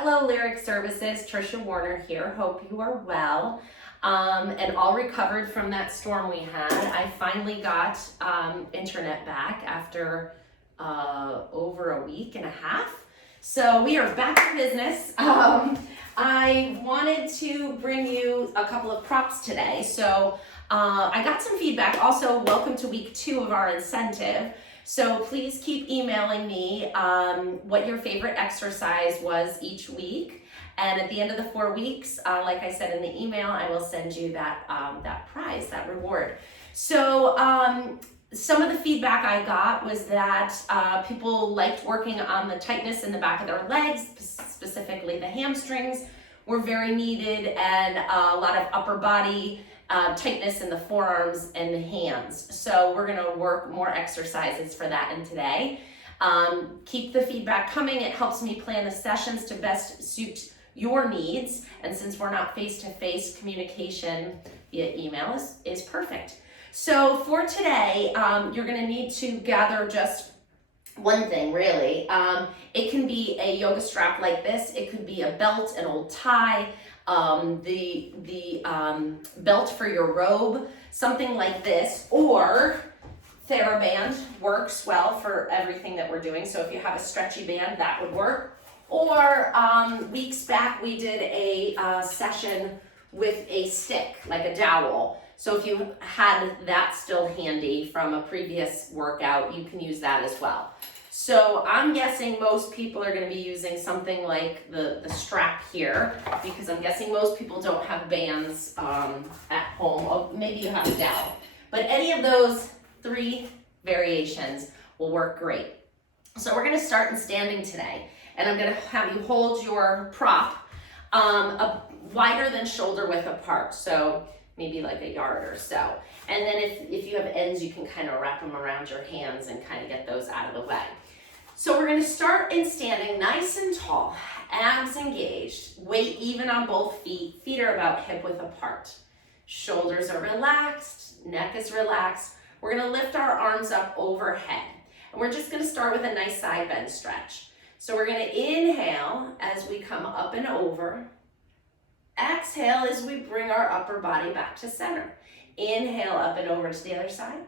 Hello, Lyric Services. Trisha Warner here. Hope you are well and all recovered from that storm we had. I finally got internet back after over a week and a half. So we are back to business. I wanted to bring you a couple of props today. So I got some feedback. Also, welcome to week 2 of our incentive. So please keep emailing me what your favorite exercise was each week. And at the end of the 4 weeks, like I said in the email, I will send you that, that prize, that reward. So some of the feedback I got was that people liked working on the tightness in the back of their legs, specifically the hamstrings were very needed, and a lot of upper body tightness in the forearms and the hands. So we're gonna work more exercises for that in today. Keep the feedback coming. It helps me plan the sessions to best suit your needs. And since we're not face-to-face, communication via email is perfect. So for today, you're gonna need to gather just one thing really. It can be a yoga strap like this. It could be a belt, an old tie, the belt for your robe, something like this, or TheraBand works well for everything that we're doing. So if you have a stretchy band, that would work. Or weeks back, we did a session with a stick, like a dowel. So if you had that still handy from a previous workout, you can use that as well. So I'm guessing most people are going to be using something like the strap here, because I'm guessing most people don't have bands at home. Or maybe you have a dowel. But any of those 3 variations will work great. So we're going to start in standing today. And I'm going to have you hold your prop wider than shoulder width apart. So maybe like a yard or so. And then if you have ends, you can kind of wrap them around your hands and kind of get those out of the way. So we're going to start in standing nice and tall, abs engaged, weight even on both feet. Feet are about hip width apart. Shoulders are relaxed, neck is relaxed. We're going to lift our arms up overhead. And we're just going to start with a nice side bend stretch. So we're going to inhale as we come up and over. Exhale as we bring our upper body back to center. Inhale up and over to the other side.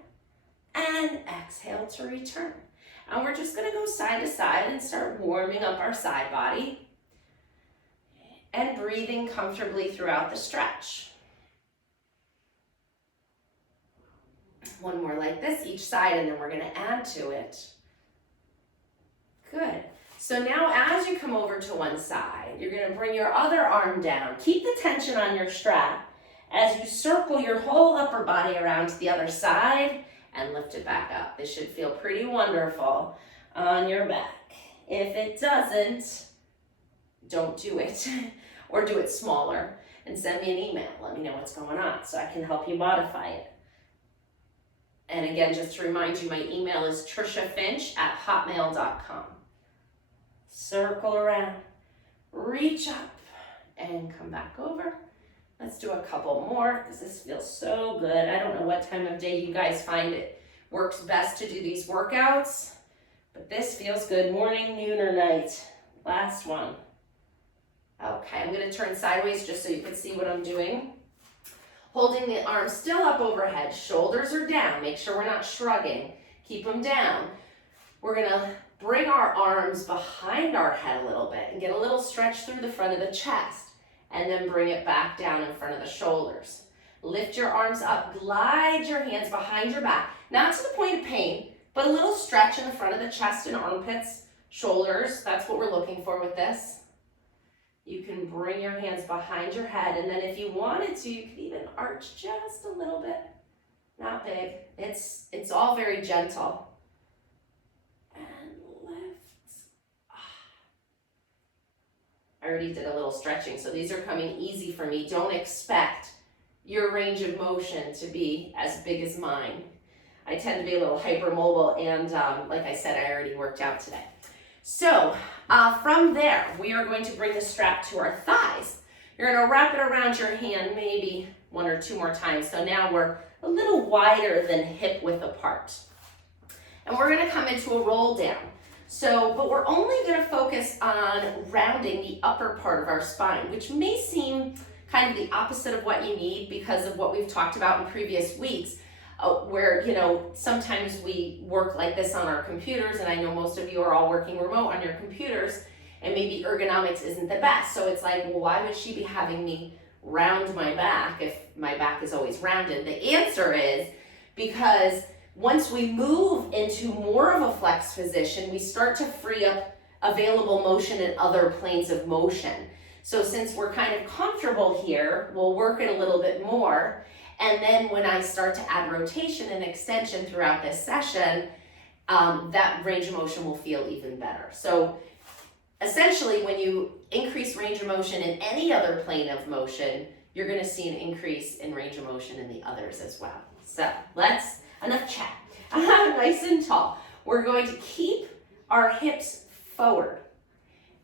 And exhale to return. And we're just gonna go side to side and start warming up our side body and breathing comfortably throughout the stretch. One more like this, each side, and then we're gonna add to it. Good. So now as you come over to one side, you're gonna bring your other arm down. Keep the tension on your strap as you circle your whole upper body around to the other side and lift it back up. This should feel pretty wonderful on your back. If it doesn't, don't do it, or do it smaller and send me an email. Let me know what's going on so I can help you modify it. And again, just to remind you, my email is trishafinch@hotmail.com. Circle around, reach up, and come back over. Let's do a couple more because this feels so good. I don't know what time of day you guys find it works best to do these workouts, but this feels good. Morning, noon, or night. Last one. Okay, I'm going to turn sideways just so you can see what I'm doing. Holding the arms still up overhead. Shoulders are down. Make sure we're not shrugging. Keep them down. We're going to bring our arms behind our head a little bit and get a little stretch through the front of the chest. And then bring it back down in front of the shoulders. Lift your arms up, glide your hands behind your back, not to the point of pain, but a little stretch in the front of the chest and armpits, shoulders. That's what we're looking for with this. You can bring your hands behind your head, and then if you wanted to, you could even arch just a little bit. Not big. It's all very gentle. I already did a little stretching, so these are coming easy for me. Don't expect your range of motion to be as big as mine. I tend to be a little hypermobile, and like I said, I already worked out today. So from there, we are going to bring the strap to our thighs. You're going to wrap it around your hand maybe 1 or 2 more times. So now we're a little wider than hip width apart. And we're going to come into a roll down. So, but we're only going to focus on rounding the upper part of our spine, which may seem kind of the opposite of what you need because of what we've talked about in previous weeks, where, you know, sometimes we work like this on our computers, and I know most of you are all working remote on your computers, and maybe ergonomics isn't the best. So it's like, well, why would she be having me round my back if my back is always rounded? The answer is because once we move into more of a flex position, we start to free up available motion in other planes of motion. So since we're kind of comfortable here, we'll work it a little bit more. And then when I start to add rotation and extension throughout this session, that range of motion will feel even better. So essentially, when you increase range of motion in any other plane of motion, you're going to see an increase in range of motion in the others as well. So enough chat. Nice and tall. We're going to keep our hips forward.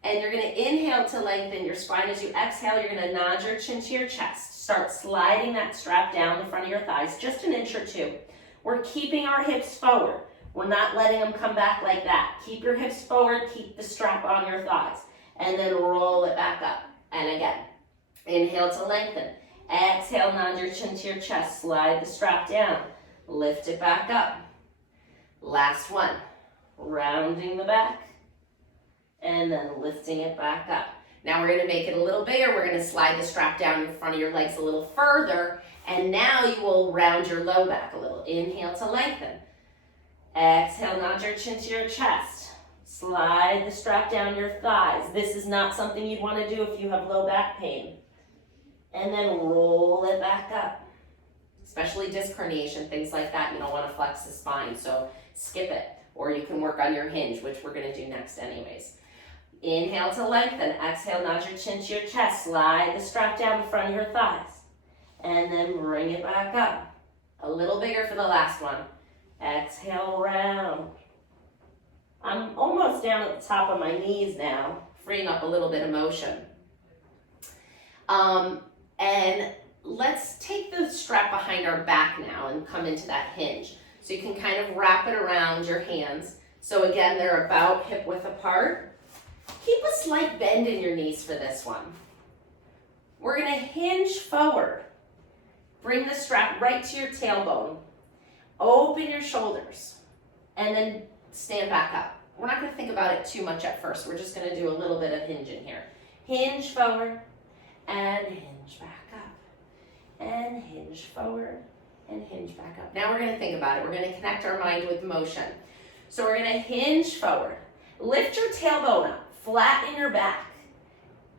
And you're going to inhale to lengthen your spine. As you exhale, you're going to nod your chin to your chest. Start sliding that strap down the front of your thighs, just an inch or two. We're keeping our hips forward. We're not letting them come back like that. Keep your hips forward, keep the strap on your thighs, and then roll it back up. And again, inhale to lengthen. Exhale, nod your chin to your chest. Slide the strap down. Lift it back up. Last one. Rounding the back. And then lifting it back up. Now we're going to make it a little bigger. We're going to slide the strap down in front of your legs a little further. And now you will round your low back a little. Inhale to lengthen. Exhale, nod your chin to your chest. Slide the strap down your thighs. This is not something you'd want to do if you have low back pain. And then roll it back up. Especially disc herniation, things like that, you don't want to flex the spine, so skip it. Or you can work on your hinge, which we're going to do next anyways. Inhale to lengthen. Exhale, nod your chin to your chest. Slide the strap down in front of your thighs. And then bring it back up. A little bigger for the last one. Exhale, round. I'm almost down at the top of my knees now, freeing up a little bit of motion. And let's take the strap behind our back now and come into that hinge. So you can kind of wrap it around your hands. So again, they're about hip width apart. Keep a slight bend in your knees for this one. We're going to hinge forward. Bring the strap right to your tailbone. Open your shoulders. And then stand back up. We're not going to think about it too much at first. We're just going to do a little bit of hinging here. Hinge forward and hinge back up. And hinge forward and hinge back up. Now we're going to think about it. We're going to connect our mind with motion. So we're going to hinge forward. Lift your tailbone up. Flatten your back.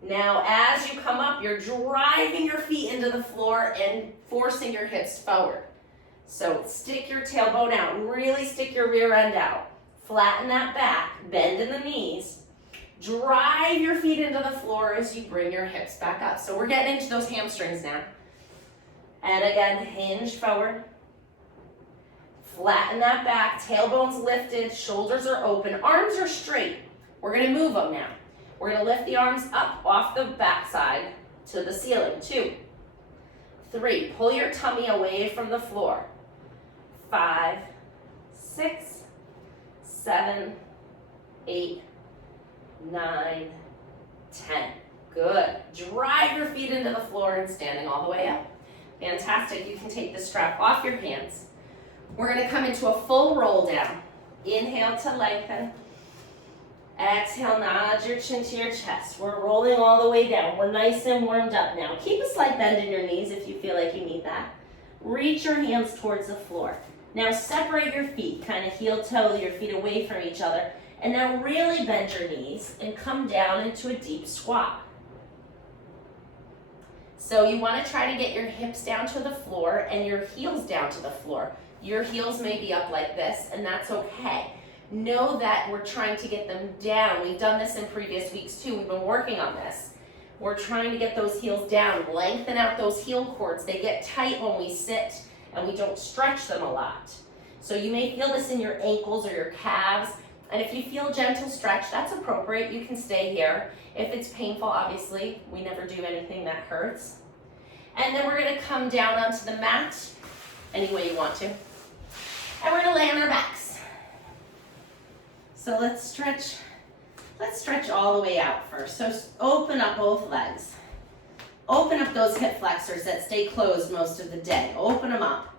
Now as you come up, you're driving your feet into the floor and forcing your hips forward. So stick your tailbone out. Really stick your rear end out. Flatten that back. Bend in the knees. Drive your feet into the floor as you bring your hips back up. So we're getting into those hamstrings now. And again, hinge forward. Flatten that back. Tailbone's lifted. Shoulders are open. Arms are straight. We're going to move them now. We're going to lift the arms up off the backside to the ceiling. 2, 3. Pull your tummy away from the floor. 5, 6, 7, 8, 9, 10. Good. Drive your feet into the floor and standing all the way up. Fantastic. You can take the strap off your hands. We're going to come into a full roll down. Inhale to lengthen. Exhale, nod your chin to your chest. We're rolling all the way down. We're nice and warmed up now. Keep a slight bend in your knees if you feel like you need that. Reach your hands towards the floor. Now separate your feet, kind of heel toe your feet away from each other. And now really bend your knees and come down into a deep squat. So you want to try to get your hips down to the floor and your heels down to the floor. Your heels may be up like this, and that's okay. Know that we're trying to get them down. We've done this in previous weeks too. We've been working on this. We're trying to get those heels down. Lengthen out those heel cords. They get tight when we sit and we don't stretch them a lot. So you may feel this in your ankles or your calves. And if you feel gentle stretch, that's appropriate. You can stay here. If it's painful, obviously, we never do anything that hurts. And then we're going to come down onto the mat any way you want to. And we're going to lay on our backs. So let's stretch all the way out first. So open up both legs. Open up those hip flexors that stay closed most of the day. Open them up.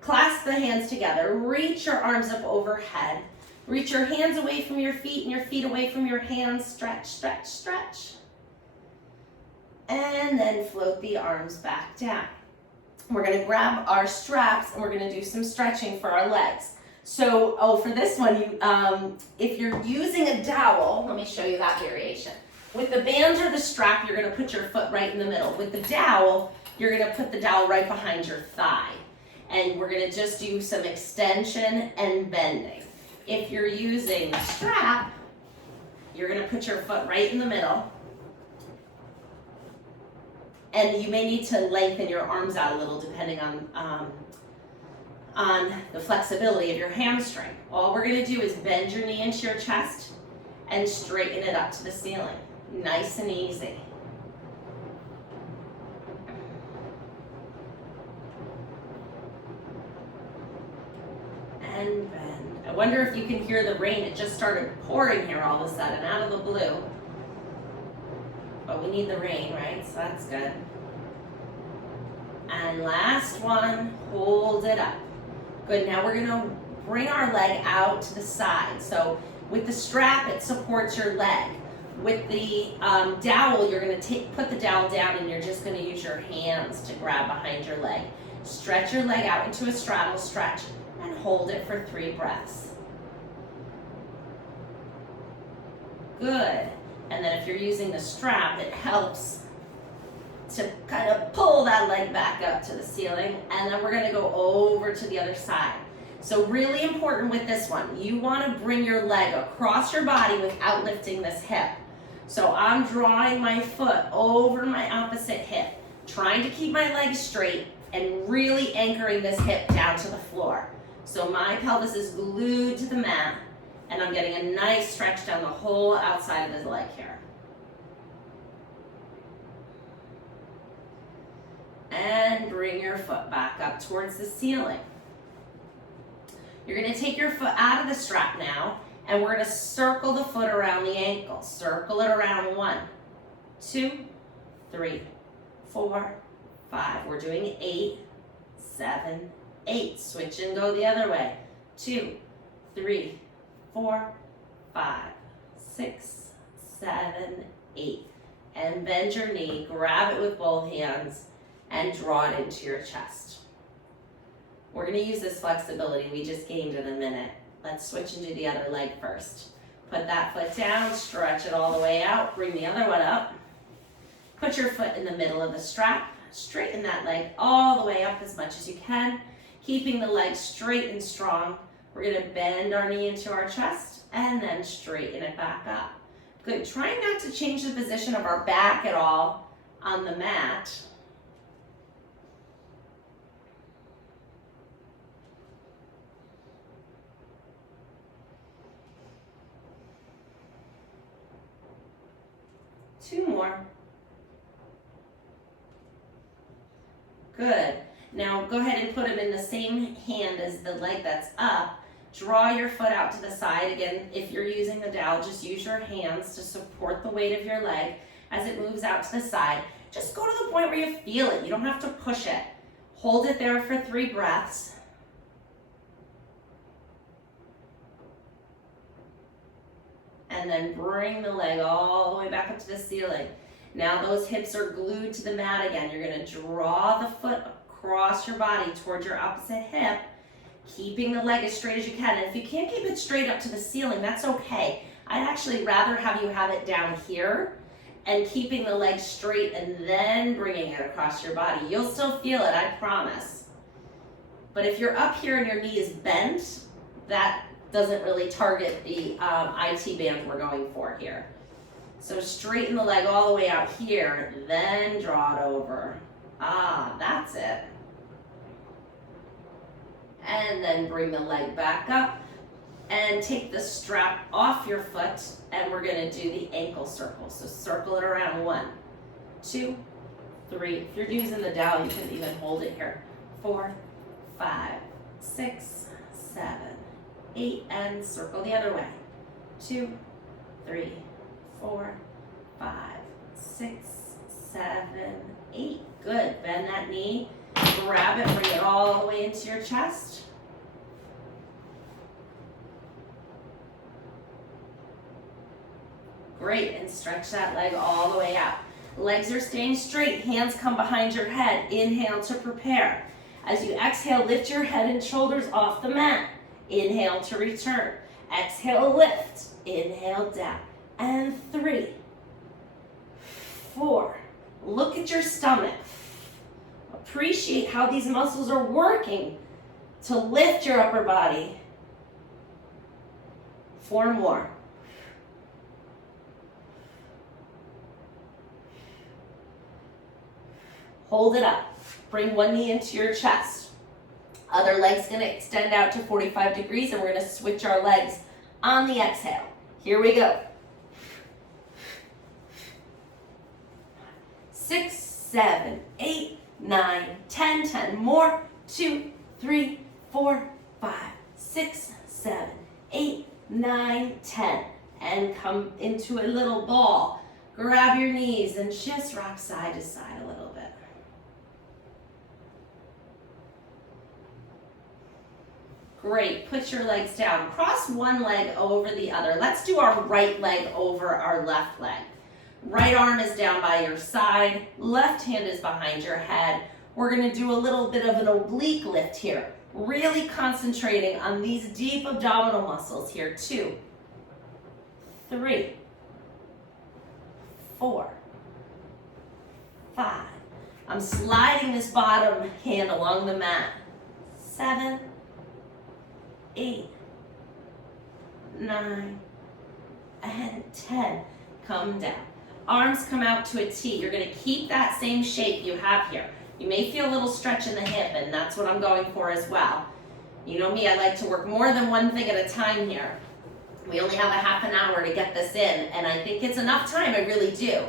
Clasp the hands together. Reach your arms up overhead. Reach your hands away from your feet and your feet away from your hands. Stretch, stretch, stretch. And then float the arms back down. We're going to grab our straps and we're going to do some stretching for our legs. So, for this one, if you're using a dowel, let me show you that variation. With the band or the strap, you're going to put your foot right in the middle. With the dowel, you're going to put the dowel right behind your thigh. And we're going to just do some extension and bending. If you're using the strap, you're going to put your foot right in the middle. And you may need to lengthen your arms out a little depending on the flexibility of your hamstring. All we're going to do is bend your knee into your chest and straighten it up to the ceiling. Nice and easy. And bend. I wonder if you can hear the rain. It just started pouring here all of a sudden out of the blue. But we need the rain, right? So that's good. And last one, hold it up. Good, now we're gonna bring our leg out to the side. So with the strap, it supports your leg. With the dowel, you're gonna put the dowel down and you're just gonna use your hands to grab behind your leg. Stretch your leg out into a straddle stretch and hold it for 3 breaths. Good. And then if you're using the strap, it helps to kind of pull that leg back up to the ceiling. And then we're gonna go over to the other side. So really important with this one, you wanna bring your leg across your body without lifting this hip. So I'm drawing my foot over my opposite hip, trying to keep my leg straight and really anchoring this hip down to the floor. So my pelvis is glued to the mat and I'm getting a nice stretch down the whole outside of the leg here. And bring your foot back up towards the ceiling. You're going to take your foot out of the strap now, and we're going to circle the foot around the ankle. Circle it around 1, 2, 3, 4, 5. We're doing 8, 7, 8. Switch and go the other way. 2, 3, 4, 5, 6, 7, 8. And bend your knee, grab it with both hands, and draw it into your chest. We're going to use this flexibility we just gained in a minute. Let's switch and do the other leg first. Put that foot down, stretch it all the way out, bring the other one up. Put your foot in the middle of the strap, straighten that leg all the way up as much as you can, keeping the leg straight and strong. We're going to bend our knee into our chest and then straighten it back up. Good, trying not to change the position of our back at all on the mat. Two more. Good. Now go ahead and put them in the same hand as the leg that's up. Draw your foot out to the side. Again, if you're using the dowel, just use your hands to support the weight of your leg as it moves out to the side. Just go to the point where you feel it. You don't have to push it. Hold it there for 3 breaths. And then bring the leg all the way back up to the ceiling. Now those hips are glued to the mat again. You're going to draw the foot across your body towards your opposite hip, keeping the leg as straight as you can. And if you can't keep it straight up to the ceiling, that's okay. I'd actually rather have you have it down here and keeping the leg straight and then bringing it across your body. You'll still feel it, I promise. But if you're up here and your knee is bent, that doesn't really target the IT band we're going for here. So straighten the leg all the way out here, then draw it over. Ah, that's it. And then bring the leg back up and take the strap off your foot and we're gonna do the ankle circle. So circle it around 1, 2, 3. If you're using the dowel, you can even hold it here. 4, 5, 6, 7, 8, and circle the other way. 2, 3, 4, 5, 6, 7, 8. Good. Bend that knee. Grab it, bring it all the way into your chest. Great, and stretch that leg all the way out. Legs are staying straight, hands come behind your head. Inhale to prepare. As you exhale, lift your head and shoulders off the mat. Inhale to return. Exhale, lift. Inhale, down. And 3, 4. Look at your stomach. Appreciate how these muscles are working to lift your upper body. 4 more. Hold it up. Bring one knee into your chest. Other leg's gonna extend out to 45 degrees and we're gonna switch our legs on the exhale. Here we go. 6, 7, 8, 9, 10, 10 more. 2, 3, 4, 5, 6, 7, 8, 9, 10. And come into a little ball. Grab your knees and just rock side to side a little bit. Great, put your legs down. Cross one leg over the other. Let's do our right leg over our left leg. Right arm is down by your side. Left hand is behind your head. We're gonna do a little bit of an oblique lift here. Really concentrating on these deep abdominal muscles here. 2, 3, 4, 5. I'm sliding this bottom hand along the mat. 7, 8, 9, and 10. Come down. Arms come out to a T. You're going to keep that same shape you have here. You may feel a little stretch in the hip, and that's what I'm going for as well. You know me, I like to work more than one thing at a time here. We only have a half an hour to get this in, and I think it's enough time, I really do.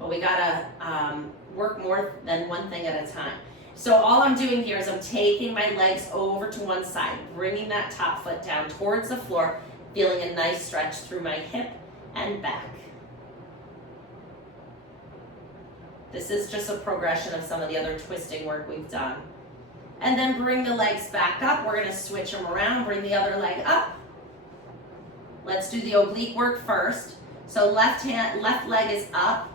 But we gotta work more than one thing at a time. So all I'm doing here is I'm taking my legs over to one side, bringing that top foot down towards the floor, feeling a nice stretch through my hip and back. This is just a progression of some of the other twisting work we've done. And then bring the legs back up. We're gonna switch them around, bring the other leg up. Let's do the oblique work first. So left leg is up.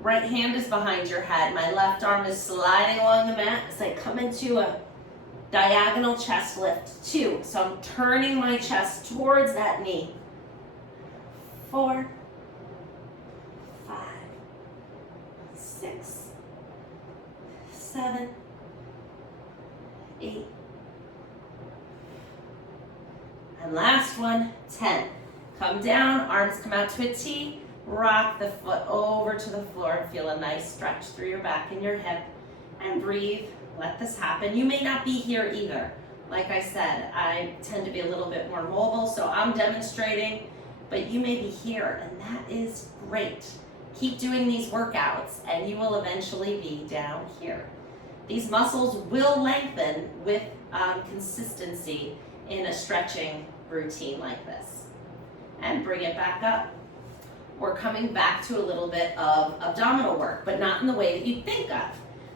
Right hand is behind your head. My left arm is sliding along the mat as I come into a diagonal chest lift. 2. So I'm turning my chest towards that knee. 4, 5, 6, 7, 8. And last one, 10. Come down, arms come out to a T. Rock the foot over to the floor and feel a nice stretch through your back and your hip. And breathe, let this happen. You may not be here either. Like I said, I tend to be a little bit more mobile, so I'm demonstrating, but you may be here, and that is great. Keep doing these workouts, and you will eventually be down here. These muscles will lengthen with consistency in a stretching routine like this. And bring it back up. We're coming back to a little bit of abdominal work, but not in the way that you think of.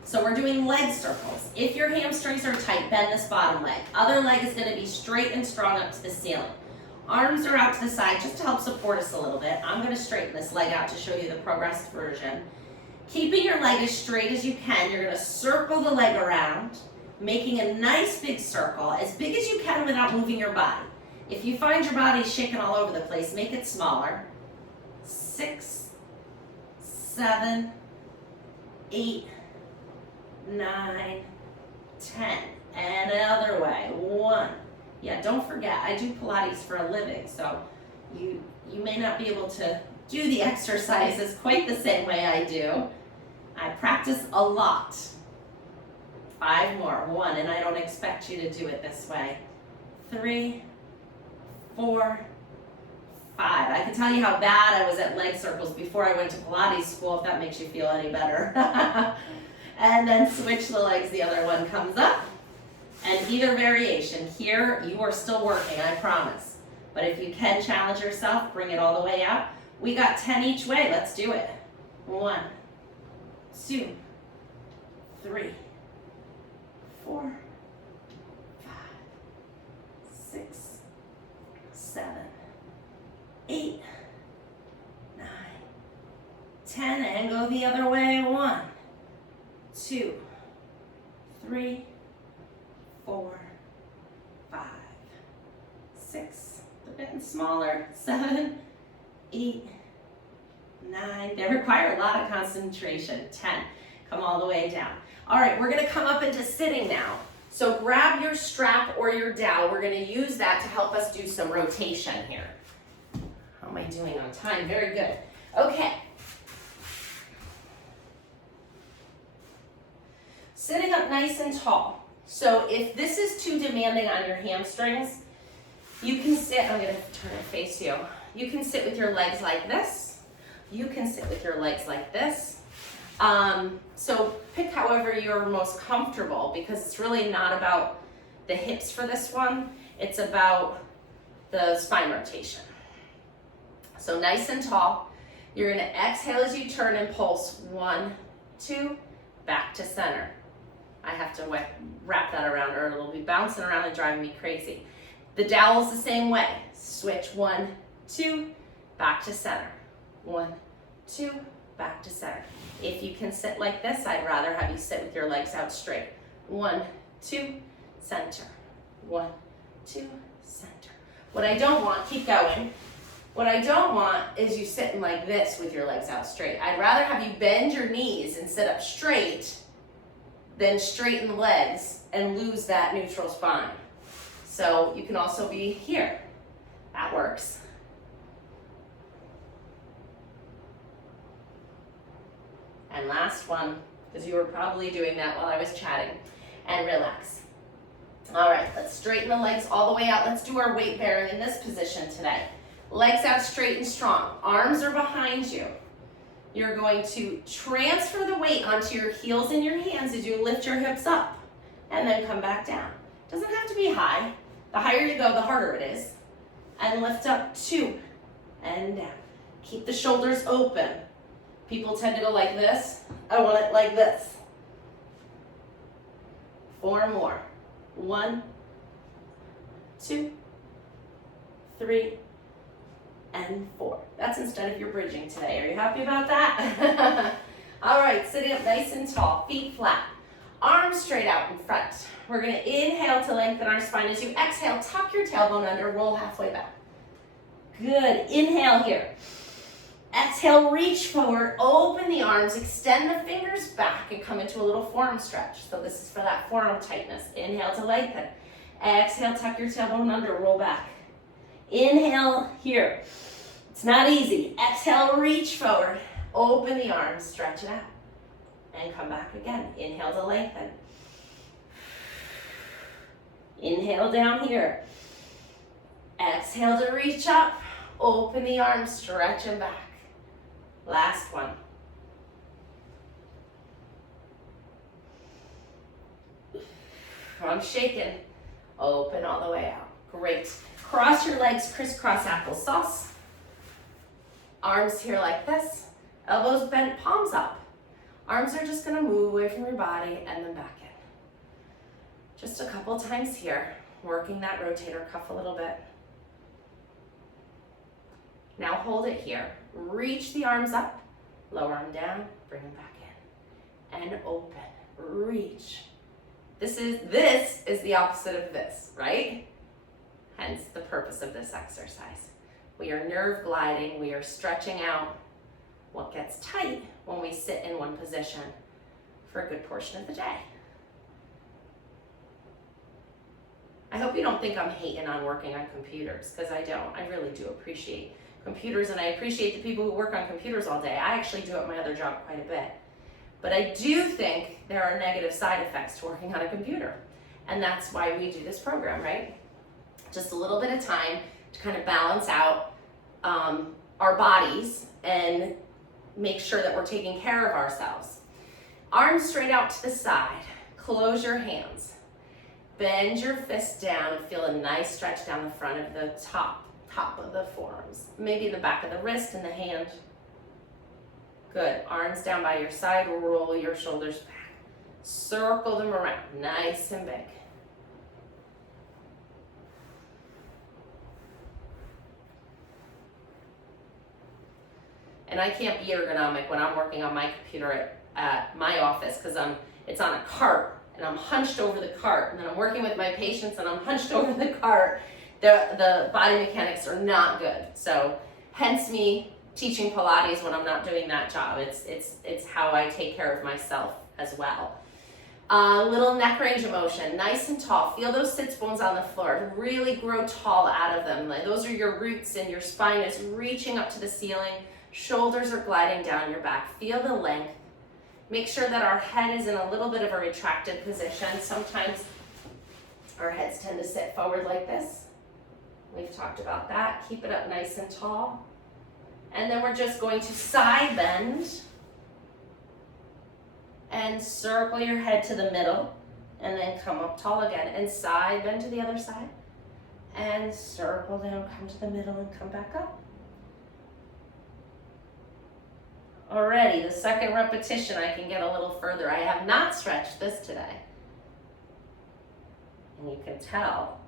So we're doing leg circles. If your hamstrings are tight, bend this bottom leg. Other leg is going to be straight and strong up to the ceiling. Arms are out to the side just to help support us a little bit. I'm going to straighten this leg out to show you the progressed version. Keeping your leg as straight as you can, you're going to circle the leg around, making a nice big circle, as big as you can without moving your body. If you find your body shaking all over the place, make it smaller. 6, 7, 8, 9, 10. And another way. 1. Yeah, don't forget, I do Pilates for a living, so you may not be able to do the exercises quite the same way I do. I practice a lot. 5 more. 1, and I don't expect you to do it this way. 3, 4, 5. I can tell you how bad I was at leg circles before I went to Pilates school, if that makes you feel any better. And then switch the legs, the other one comes up. And either variation, here you are still working, I promise. But if you can challenge yourself, bring it all the way out. We got 10 each way. Let's do it. 1, 2, 3, 4, 5, 6, 7, 8, 9, 10, and go the other way. 1, 2, 3, 4, 5, 6, they're getting smaller, 7, 8, 9, they require a lot of concentration, 10, come all the way down. All right, we're gonna come up into sitting now. So grab your strap or your dowel. We're gonna use that to help us do some rotation here. How am I doing on time? Very good. Okay. Sitting up nice and tall. So if this is too demanding on your hamstrings, you can sit, I'm gonna turn and face you. You can sit with your legs like this. You can sit with your legs like this. So pick however you're most comfortable, because it's really not about the hips for this one. It's about the spine rotation. So nice and tall. You're gonna exhale as you turn and pulse. 1, 2, back to center. I have to wrap that around or it'll be bouncing around and driving me crazy. The dowel's the same way. Switch. 1, 2, back to center. 1, 2, back to center. If you can sit like this, I'd rather have you sit with your legs out straight. 1, 2, center. 1, 2, center. What I don't want, keep going. What I don't want is you sitting like this with your legs out straight. I'd rather have you bend your knees and sit up straight than straighten the legs and lose that neutral spine. So you can also be here. That works. And last one, because you were probably doing that while I was chatting, and relax. All right, let's straighten the legs all the way out. Let's do our weight bearing in this position today. Legs out straight and strong. Arms are behind you. You're going to transfer the weight onto your heels and your hands as you lift your hips up and then come back down. Doesn't have to be high. The higher you go, the harder it is. And lift up 2 and down. Keep the shoulders open. People tend to go like this. I want it like this. 4 more. 1, 2, 3, and 4. That's instead of your bridging today. Are you happy about that? All right, sitting up nice and tall, feet flat, arms straight out in front. We're gonna inhale to lengthen our spine. As you exhale, tuck your tailbone under, roll halfway back. Good, inhale here. Exhale, reach forward, open the arms, extend the fingers back and come into a little forearm stretch. So this is for that forearm tightness. Inhale to lengthen. Exhale, tuck your tailbone under, roll back. Inhale here. It's not easy. Exhale, reach forward, open the arms, stretch it out, and come back again. Inhale to lengthen. Inhale down here. Exhale to reach up, open the arms, stretch them back. Last one. I'm shaking. Open all the way out. Great. Cross your legs, crisscross applesauce. Arms here like this. Elbows bent, palms up. Arms are just gonna move away from your body and then back in. Just a couple times here, working that rotator cuff a little bit. Now hold it here. Reach the arms up, lower them down, bring them back in. And open, reach. This is the opposite of this, right? Hence the purpose of this exercise. We are nerve gliding, we are stretching out what gets tight when we sit in one position for a good portion of the day. I hope you don't think I'm hating on working on computers, because I don't. I really do appreciate computers, and I appreciate the people who work on computers all day. I actually do it at my other job quite a bit. But I do think there are negative side effects to working on a computer. And that's why we do this program, right? Just a little bit of time to kind of balance out our bodies and make sure that we're taking care of ourselves. Arms straight out to the side. Close your hands. Bend your fists down and feel a nice stretch down the front of the top. top of the forearms, maybe the back of the wrist and the hand. Good. Arms down by your side, roll your shoulders back. Circle them around, nice and big. And I can't be ergonomic when I'm working on my computer at my office because it's on a cart and I'm hunched over the cart, and then I'm working with my patients and I'm hunched over the cart. The body mechanics are not good. So hence me teaching Pilates when I'm not doing that job. It's how I take care of myself as well. Little neck range of motion, nice and tall. Feel those sits bones on the floor. Really grow tall out of them. Those are your roots, and your spine is reaching up to the ceiling. Shoulders are gliding down your back. Feel the length. Make sure that our head is in a little bit of a retracted position. Sometimes our heads tend to sit forward like this. We've talked about that. Keep it up nice and tall. And then we're just going to side bend and circle your head to the middle, and then come up tall again, and side bend to the other side, and circle down, come to the middle, and come back up. Already, the second repetition, I can get a little further. I have not stretched this today. And you can tell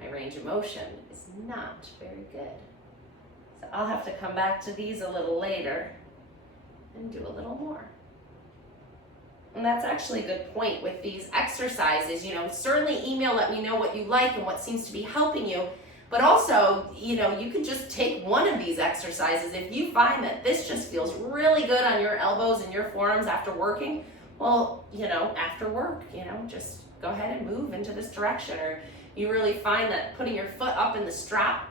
my range of motion is not very good. So I'll have to come back to these a little later and do a little more. And that's actually a good point with these exercises. Certainly email, let me know what you like and what seems to be helping you. But also, you could just take one of these exercises. If you find that this just feels really good on your elbows and your forearms after working, well, after work, just go ahead and move into this direction. Or you really find that putting your foot up in the strap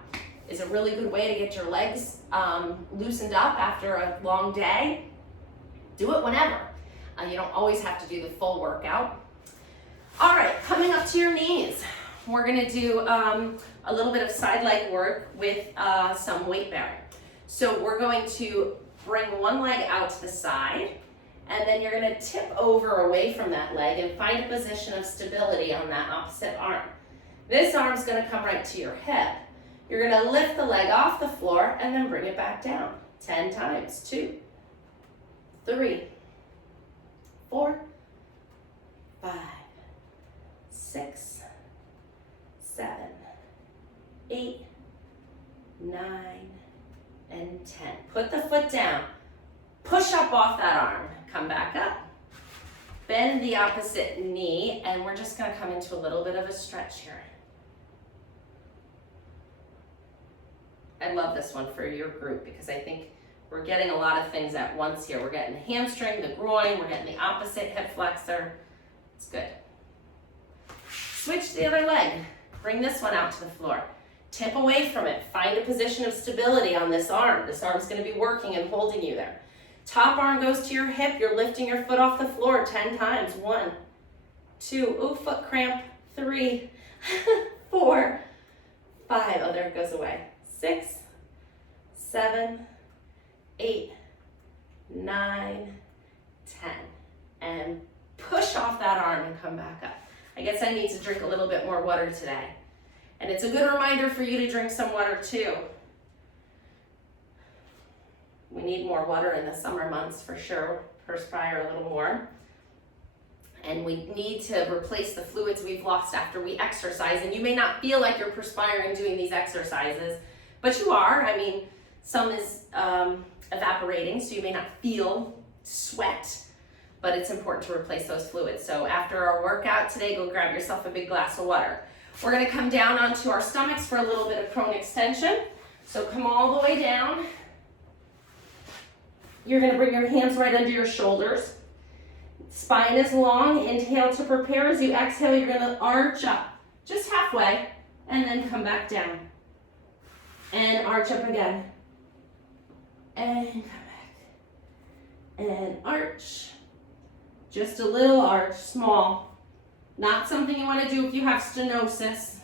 is a really good way to get your legs loosened up after a long day. Do it whenever. You don't always have to do the full workout. All right, coming up to your knees. We're gonna do a little bit of side leg work with some weight bearing. So we're going to bring one leg out to the side, and then you're gonna tip over away from that leg and find a position of stability on that opposite arm. This arm's gonna come right to your hip. You're gonna lift the leg off the floor and then bring it back down. 10 times, 2, 3, 4, 5, 6, 7, 8, 9, and 10. Put the foot down. Push up off that arm. Come back up. Bend the opposite knee, and we're just going to come into a little bit of a stretch here. I love this one for your group because I think we're getting a lot of things at once here. We're getting the hamstring, the groin, we're getting the opposite hip flexor. It's good. Switch the other leg. Bring this one out to the floor. Tip away from it. Find a position of stability on this arm. This arm's going to be working and holding you there. Top arm goes to your hip. You're lifting your foot off the floor 10 times. 1, 2, ooh, foot cramp. 3, 4, 5. Oh, there it goes away. 6, 7, 8, 9, 10. And push off that arm and come back up. I guess I need to drink a little bit more water today. And it's a good reminder for you to drink some water too. We need more water in the summer months for sure. Perspire a little more. And we need to replace the fluids we've lost after we exercise. And you may not feel like you're perspiring doing these exercises, but you are. I mean, some is evaporating, so you may not feel sweat, but it's important to replace those fluids. So after our workout today, go grab yourself a big glass of water. We're gonna come down onto our stomachs for a little bit of prone extension. So come all the way down. You're gonna bring your hands right under your shoulders. Spine is long. Inhale to prepare. As you exhale, you're gonna arch up, just halfway, and then come back down. And arch up again. And come back. And arch. Just a little arch, small. Not something you want to do if you have stenosis.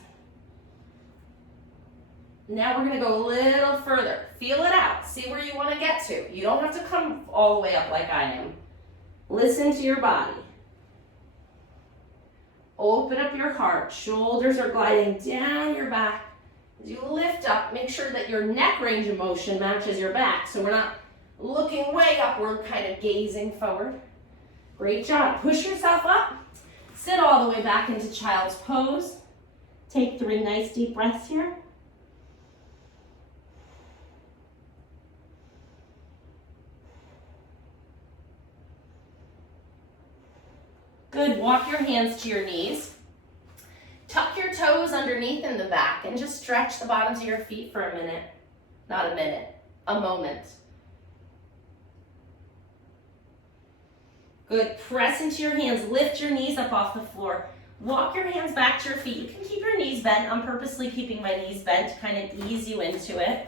Now we're going to go a little further. Feel it out. See where you want to get to. You don't have to come all the way up like I am. Listen to your body. Open up your heart. Shoulders are gliding down your back. As you lift up, make sure that your neck range of motion matches your back, so we're not looking way upward, kind of gazing forward. Great job. Push yourself up. Sit all the way back into child's pose. Take 3 nice deep breaths here. Good. Walk your hands to your knees. Tuck your toes underneath in the back and just stretch the bottoms of your feet for a minute. Not a minute, a moment. Good. Press into your hands. Lift your knees up off the floor. Walk your hands back to your feet. You can keep your knees bent. I'm purposely keeping my knees bent to kind of ease you into it.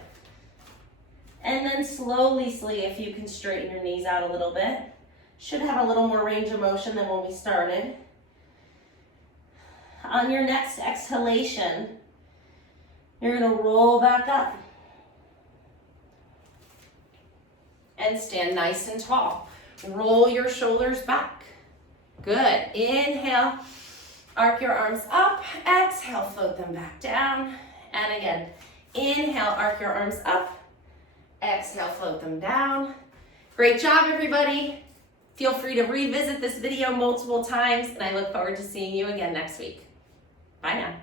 And then slowly, if you can straighten your knees out a little bit. Should have a little more range of motion than when we started. On your next exhalation, you're going to roll back up and stand nice and tall. Roll your shoulders back. Good. Inhale, arc your arms up. Exhale, float them back down. And again, inhale, arc your arms up. Exhale, float them down. Great job, everybody. Feel free to revisit this video multiple times, and I look forward to seeing you again next week. Bye now.